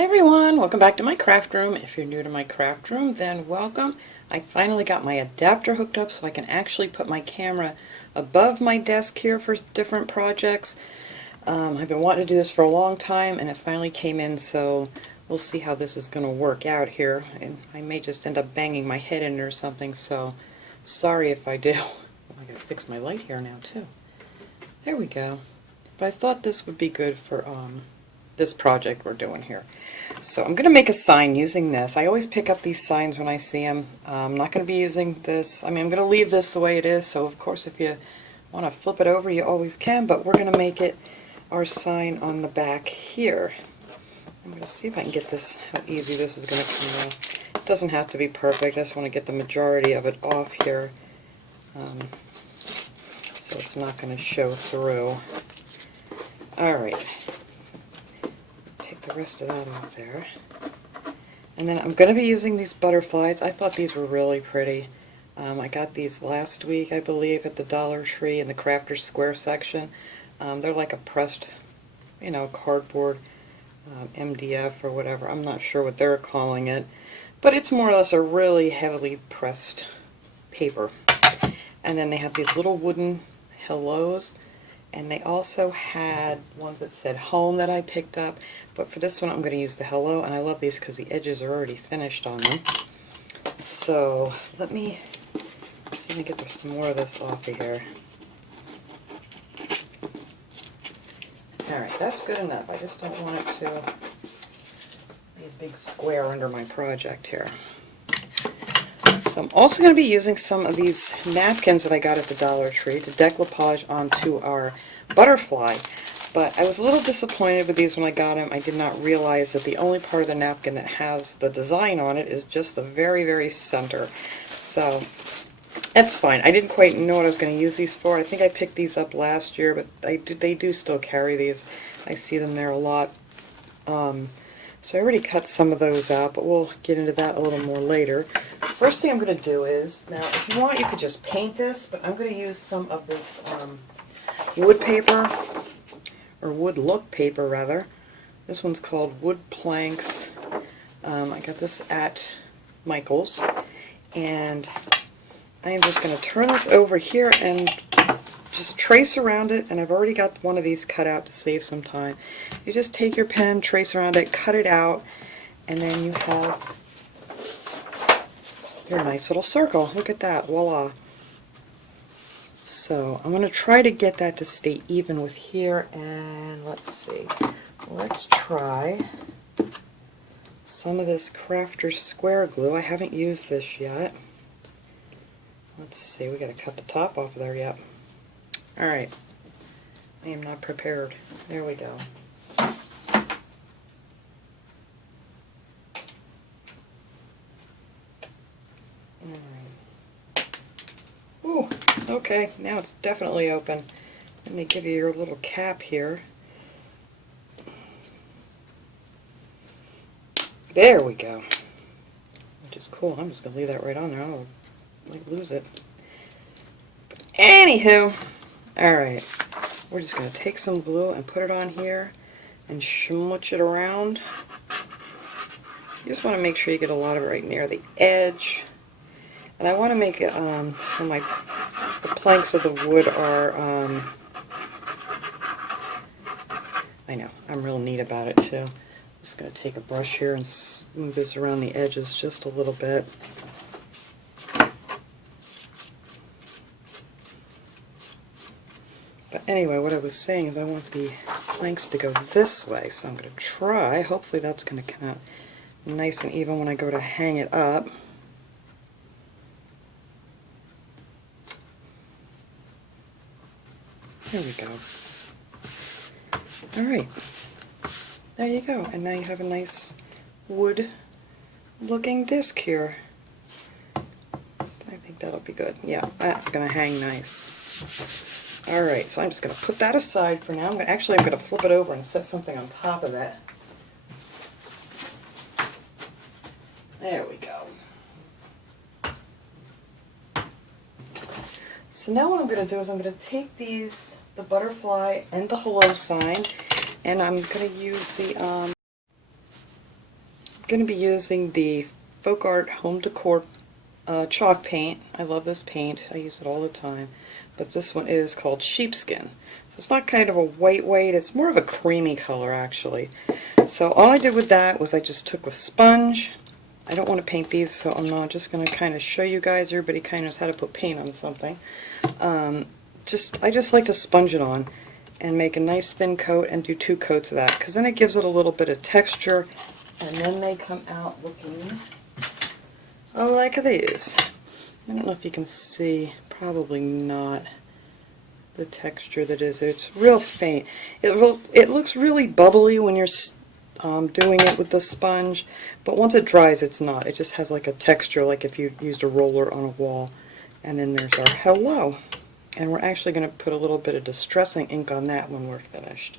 Hi everyone, welcome back to my craft room. If you're new to my craft room, then welcome. I finally got my adapter hooked up so I can actually put my camera above my desk here for different projects. I've been wanting to do this for a long time and it finally came in, so we'll see how this is going to work out here. And I may just end up banging my head in it or something, so sorry if I do. I gotta fix my light here now too. There we go. But I thought this would be good for this project we're doing here. So I'm going to make a sign using this. I always pick up these signs when I see them. I'm not going to be using this. I'm going to leave this the way it is, so of course if you want to flip it over you always can, but we're going to make it our sign on the back here. I'm going to see if I can get this, how easy this is going to come off. It doesn't have to be perfect, I just want to get the majority of it off here so it's not going to show through. Alright. The rest of that off there. And then I'm going to be using these butterflies. I thought these were really pretty. I got these last week, I believe, at the Dollar Tree in the Crafter's Square section. They're like a pressed, cardboard MDF or whatever. I'm not sure what they're calling it. But it's more or less a really heavily pressed paper. And then they have these little wooden hellos. And they also had ones that said home that I picked up, but for this one I'm going to use the hello, and I love these because the edges are already finished on them. So let me see if I can get some more of this off of here. Alright, that's good enough. I just don't want it to be a big square under my project here. So I'm also going to be using some of these napkins that I got at the Dollar Tree to decoupage onto our butterfly. But I was a little disappointed with these when I got them. I did not realize that the only part of the napkin that has the design on it is just the very, very center. So that's fine. I didn't quite know what I was going to use these for. I think I picked these up last year, but they do still carry these. I see them there a lot. So I already cut some of those out, but we'll get into that a little more later. First thing I'm going to do is, now if you want you could just paint this, but I'm going to use some of this wood paper, or wood look paper rather. This one's called Wood Planks. I got this at Michael's, and I am just going to turn this over here and just trace around it, and I've already got one of these cut out to save some time. You just take your pen, trace around it, cut it out, and then you have your nice little circle. Look at that, voila. So I'm going to try to get that to stay even with here, and let's see. Let's try some of this Crafter's Square glue. I haven't used this yet. Let's see, we got to cut the top off of there yet. Alright, I am not prepared. There we go. Alright. Ooh, okay, now it's definitely open. Let me give you your little cap here. There we go. Which is cool. I'm just going to leave that right on there. I might lose it. But anywho, alright, we're just going to take some glue and put it on here and smooch it around. You just want to make sure you get a lot of it right near the edge. And I want to make it so the planks of the wood are, I know, I'm real neat about it too. I'm just going to take a brush here and smooth this around the edges just a little bit. But anyway, what I was saying is I want the planks to go this way, so I'm going to try. Hopefully that's going to come out nice and even when I go to hang it up. There we go. Alright, there you go. And now you have a nice wood looking disc here. I think that'll be good. Yeah, that's going to hang nice. Alright, so I'm just going to put that aside for now. I'm going to flip it over and set something on top of that. There we go. So now what I'm going to do is I'm going to take the butterfly and the hello sign, and I'm going to use the going to be using the Folk Art Home Decor chalk paint. I love this paint. I use it all the time. But this one is called Sheepskin. So it's not kind of a white, it's more of a creamy color actually. So all I did with that was I just took a sponge. I don't want to paint these, so I'm not just going to kind of show you guys. Everybody kind of knows how to put paint on something. I just like to sponge it on and make a nice thin coat and do 2 coats of that, because then it gives it a little bit of texture, and then they come out looking like these. I don't know if you can see, probably not, the texture that is. It's real faint. It looks really bubbly when you're doing it with the sponge, but once it dries it's not. It just has like a texture like if you used a roller on a wall. And then there's our hello. And we're actually going to put a little bit of distressing ink on that when we're finished.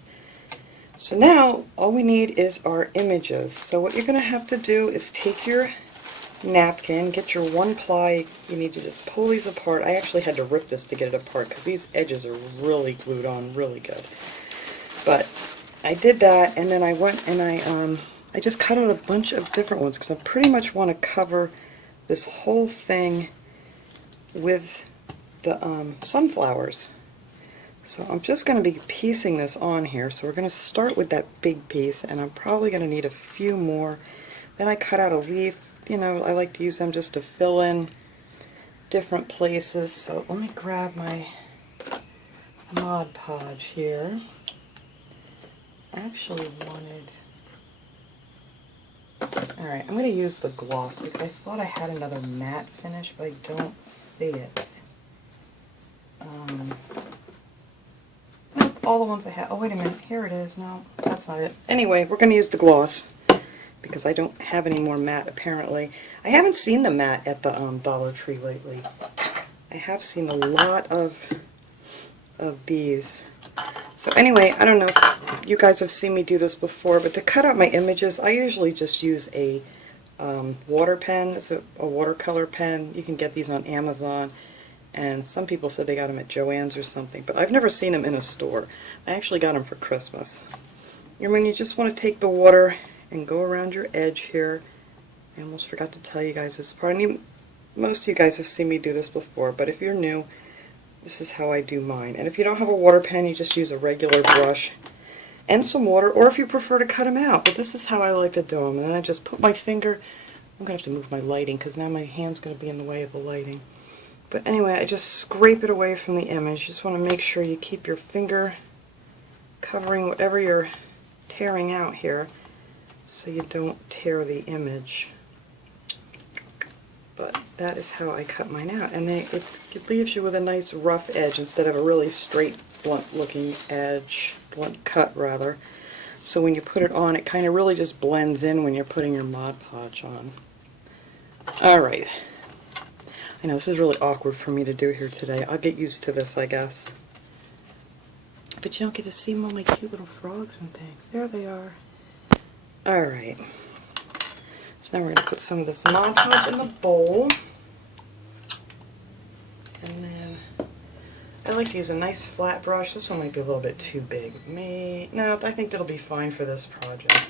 So now all we need is our images. So what you're going to have to do is take your napkin, get your 1-ply, you need to just pull these apart. I actually had to rip this to get it apart because these edges are really glued on really good. But I did that, and then I went and I just cut out a bunch of different ones because I pretty much want to cover this whole thing with the sunflowers. So I'm just going to be piecing this on here. So we're going to start with that big piece, and I'm probably going to need a few more. Then I cut out a leaf. You know, I like to use them just to fill in different places. So let me grab my Mod Podge here. I actually wanted... Alright, I'm going to use the gloss because I thought I had another matte finish, but I don't see it. All the ones I have. Oh, wait a minute. Here it is. No, that's not it. Anyway, we're going to use the gloss because I don't have any more matte, apparently. I haven't seen the matte at the Dollar Tree lately. I have seen a lot of these. So anyway, I don't know if you guys have seen me do this before, but to cut out my images, I usually just use a water pen. It's a watercolor pen. You can get these on Amazon. And some people said they got them at Joann's or something, but I've never seen them in a store. I actually got them for Christmas. And when you just want to take the water and go around your edge here, I almost forgot to tell you guys this part. Most of you guys have seen me do this before, but if you're new, this is how I do mine. And if you don't have a water pen, you just use a regular brush and some water, or if you prefer to cut them out. But this is how I like to do them. And then I just put my finger, I'm going to have to move my lighting because now my hand's going to be in the way of the lighting. But anyway, I just scrape it away from the image. You just want to make sure you keep your finger covering whatever you're tearing out here so you don't tear the image. But that is how I cut mine out. And then it leaves you with a nice rough edge instead of a really straight, blunt looking edge, blunt cut rather. So when you put it on, it kind of really just blends in when you're putting your Mod Podge on. Alright. I know this is really awkward for me to do here today. I'll get used to this, I guess. But you don't get to see all my cute little frogs and things. There they are. Alright. So now we're going to put some of this Mod Podge in the bowl. And then I like to use a nice flat brush. This one might be a little bit too big. No, I think that'll be fine for this project.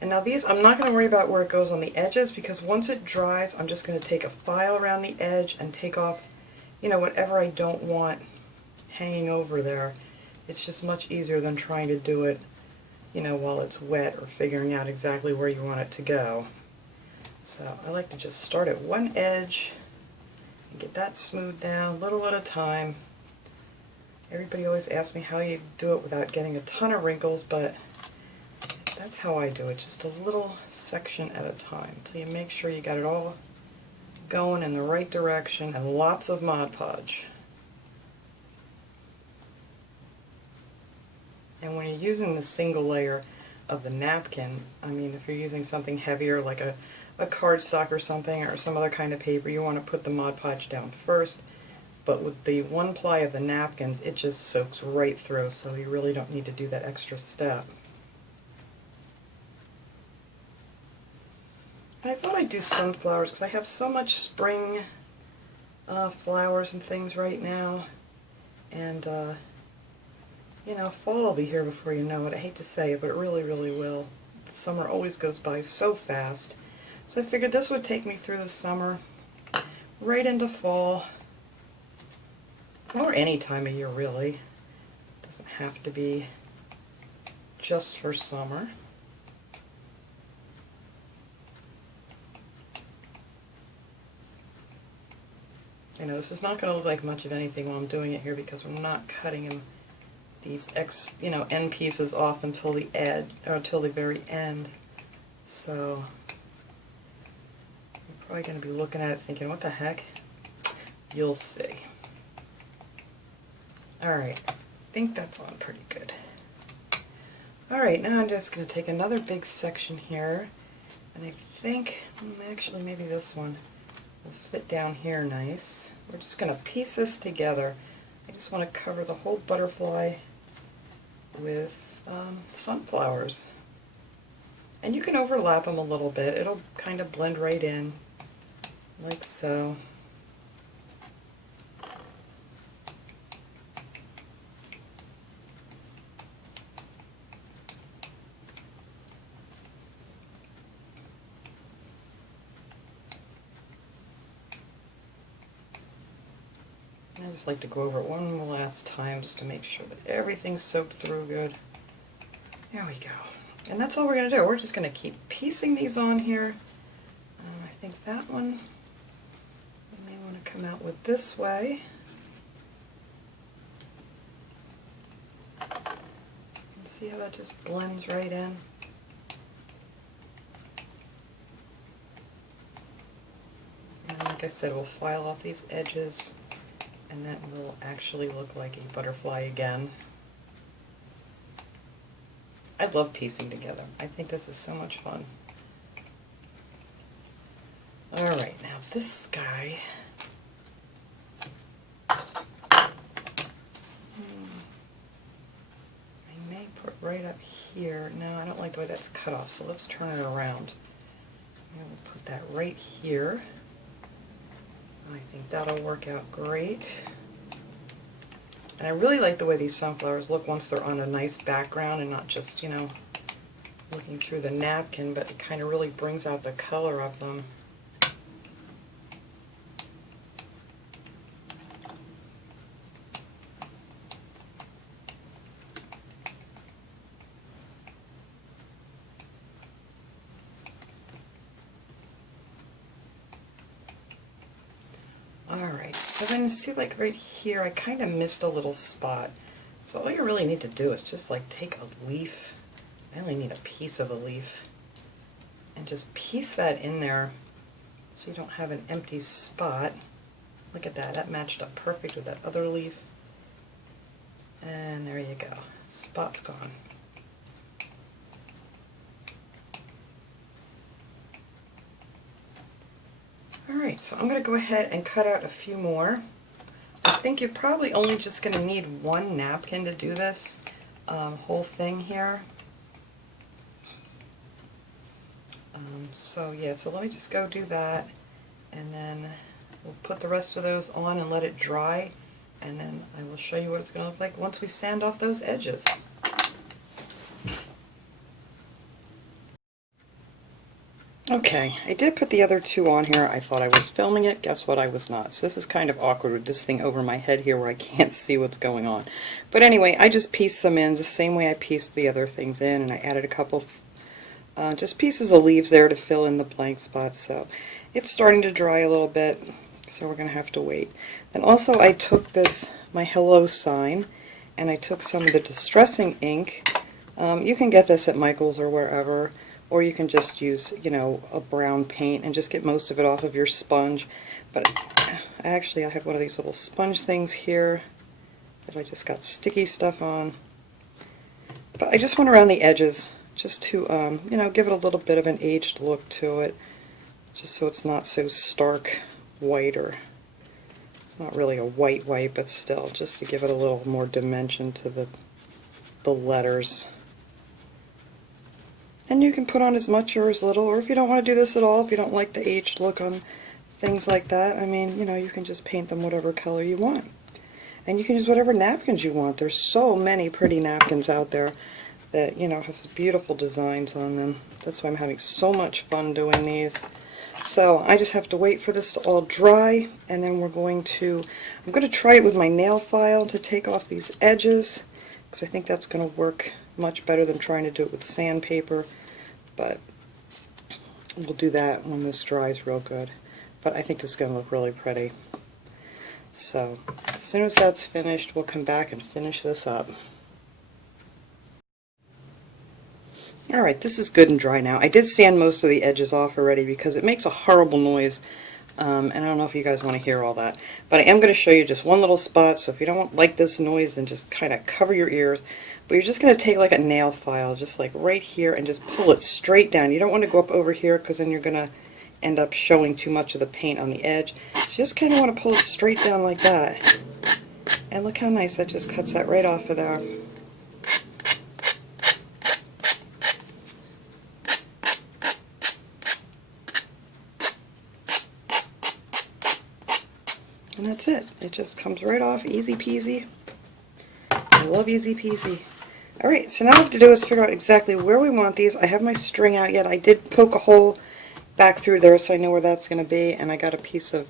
And now these, I'm not going to worry about where it goes on the edges because once it dries, I'm just going to take a file around the edge and take off, you know, whatever I don't want hanging over there. It's just much easier than trying to do it, you know, while it's wet or figuring out exactly where you want it to go. So I like to just start at one edge and get that smoothed down little at a time. Everybody always asks me how you do it without getting a ton of wrinkles, but that's how I do it, just a little section at a time, until you make sure you got it all going in the right direction and lots of Mod Podge. And when you're using the single layer of the napkin, I mean, if you're using something heavier like a cardstock or something, or some other kind of paper, you want to put the Mod Podge down first. But with the 1-ply of the napkins, it just soaks right through, so you really don't need to do that extra step. I thought I'd do sunflowers because I have so much spring flowers and things right now. And, you know, fall will be here before you know it. I hate to say it, but it really, really will. Summer always goes by so fast. So I figured this would take me through the summer, right into fall, or any time of year really. It doesn't have to be just for summer. I know this is not going to look like much of anything while I'm doing it here because we're not cutting these end pieces off until the edge, or until the very end. So you're probably going to be looking at it thinking, what the heck? You'll see. Alright, I think that's on pretty good. Alright, now I'm just going to take another big section here, and I think, actually maybe this one will fit down here nice. We're just going to piece this together. I just want to cover the whole butterfly with sunflowers. And you can overlap them a little bit. It'll kind of blend right in, like so. I just like to go over it one last time just to make sure that everything's soaked through good. There we go. And that's all we're going to do. We're just going to keep piecing these on here. I think that one we may want to come out with this way. And see how that just blends right in? And like I said, we'll file off these edges, and that will actually look like a butterfly again. I love piecing together. I think this is so much fun. Alright, now this guy, I may put right up here. No, I don't like the way that's cut off, so let's turn it around. I'm going to put that right here. I think that'll work out great. And I really like the way these sunflowers look once they're on a nice background and not just, you know, looking through the napkin, but it kind of really brings out the color of them. Alright, so then you see like right here I kind of missed a little spot. So all you really need to do is just like take a leaf, I only need a piece of a leaf, and just piece that in there so you don't have an empty spot. Look at that, that matched up perfect with that other leaf. And there you go, spot's gone. Alright, so I'm going to go ahead and cut out a few more. I think you're probably only just going to need one napkin to do this whole thing here. So yeah, so let me just go do that, and then we'll put the rest of those on and let it dry, and then I will show you what it's going to look like once we sand off those edges. Okay, I did put the other two on here. I thought I was filming it. Guess what? I was not. So this is kind of awkward with this thing over my head here where I can't see what's going on. But anyway, I just pieced them in the same way I pieced the other things in, and I added a couple just pieces of leaves there to fill in the blank spots. So it's starting to dry a little bit, so we're going to have to wait. And also I took my hello sign, and I took some of the distressing ink. You can get this at Michael's or wherever. Or you can just use, you know, a brown paint and just get most of it off of your sponge. But actually I have one of these little sponge things here that I just got sticky stuff on. But I just went around the edges just to, you know, give it a little bit of an aged look to it. Just so it's not so stark white, or it's not really a white, but still, just to give it a little more dimension to the letters. And you can put on as much or as little, or if you don't want to do this at all, if you don't like the aged look on things like that, I mean, you know, you can just paint them whatever color you want. And you can use whatever napkins you want. There's so many pretty napkins out there that, you know, have beautiful designs on them. That's why I'm having so much fun doing these. So I just have to wait for this to all dry, and then I'm going to try it with my nail file to take off these edges, because I think that's going to work much better than trying to do it with sandpaper, but we'll do that when this dries real good. But I think this is going to look really pretty. So as soon as that's finished, we'll come back and finish this up. Alright, this is good and dry now. I did sand most of the edges off already because it makes a horrible noise, and I don't know if you guys want to hear all that. But I am going to show you just one little spot, so if you don't like this noise, then just kind of cover your ears. But you're just going to take like a nail file, just like right here, and just pull it straight down. You don't want to go up over here because then you're going to end up showing too much of the paint on the edge. So you just kind of want to pull it straight down like that. And look how nice that just cuts that right off of there. And that's it. It just comes right off, easy peasy. I love easy peasy. Alright, so now all I have to do is figure out exactly where we want these. I have my string out yet. I did poke a hole back through there so I know where that's going to be, and I got a piece of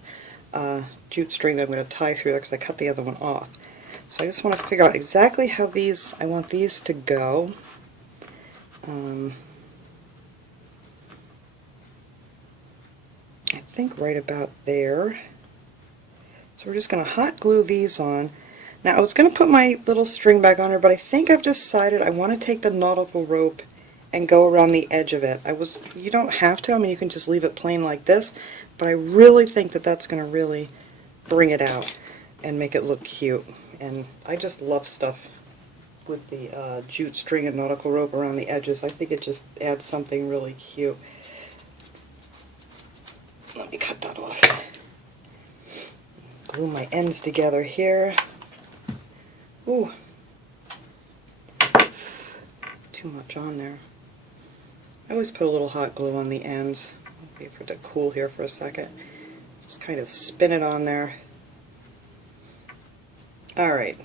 jute string that I'm going to tie through there because I cut the other one off. So I just want to figure out exactly how I want these to go. I think right about there. So we're just going to hot glue these on. Now I was going to put my little string back on her, but I think I've decided I want to take the nautical rope and go around the edge of it. You don't have to, I mean you can just leave it plain like this, but I really think that that's going to really bring it out and make it look cute. And I just love stuff with the jute string and nautical rope around the edges. I think it just adds something really cute. Let me cut that off. Glue my ends together here. Ooh, too much on there. I always put a little hot glue on the ends. I'll wait for it to cool here for a second. Just kind of spin it on there. Alright,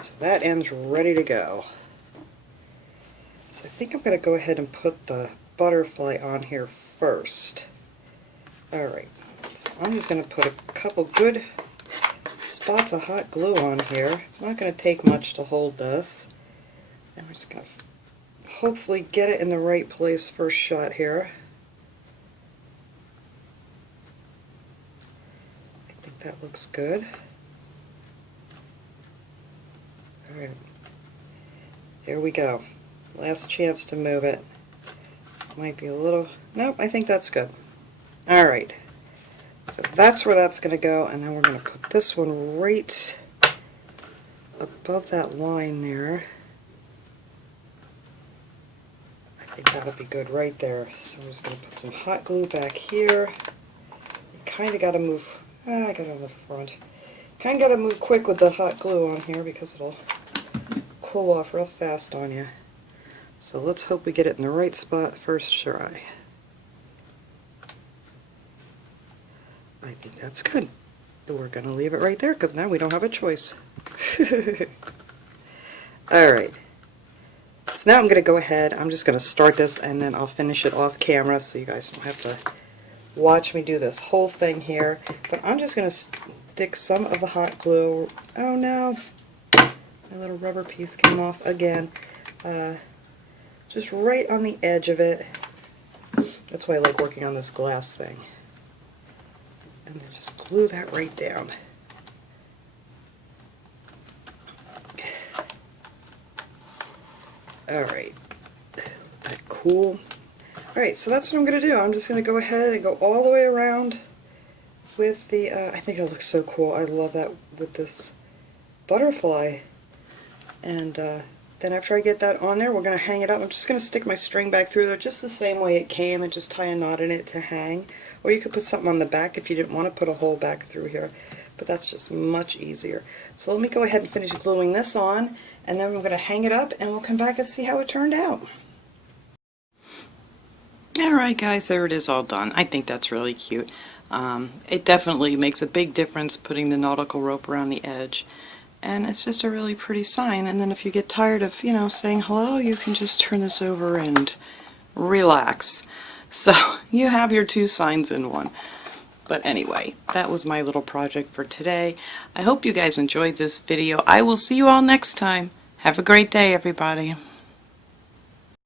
so that end's ready to go. So I think I'm going to go ahead and put the butterfly on here first. Alright, so I'm just going to put a couple good spots of hot glue on here. It's not going to take much to hold this. And we're just going to hopefully get it in the right place first shot here. I think that looks good. Alright, there we go. Last chance to move it. Might be a little, nope, I think that's good. Alright, so that's where that's going to go, and then we're going to put this one right above that line there. I think that'll be good right there. So I'm just going to put some hot glue back here. You kind of got to move, I got it on the front. Kind of got to move quick with the hot glue on here because it'll cool off real fast on you. So let's hope we get it in the right spot first try. I think that's good. We're going to leave it right there because now we don't have a choice. Alright. So now I'm going to go ahead, I'm just going to start this and then I'll finish it off camera so you guys don't have to watch me do this whole thing here. But I'm just going to stick some of the hot glue, oh no, my little rubber piece came off again, just right on the edge of it. That's why I like working on this glass thing. And then just glue that right down. Alright, let that cool. Alright, so that's what I'm going to do. I'm just going to go ahead and go all the way around with the, I think it looks so cool. I love that with this butterfly. And then after I get that on there, we're going to hang it up. I'm just going to stick my string back through there just the same way it came and just tie a knot in it to hang. Or you could put something on the back if you didn't want to put a hole back through here. But that's just much easier. So let me go ahead and finish gluing this on, and then I'm going to hang it up and we'll come back and see how it turned out. Alright guys, there it is all done. I think that's really cute. It definitely makes a big difference putting the nautical rope around the edge. And it's just a really pretty sign. And then if you get tired of, saying hello, you can just turn this over and relax. So you have your two signs in one. But anyway, that was my little project for today. I hope you guys enjoyed this video. I will see you all next time. Have a great day, everybody.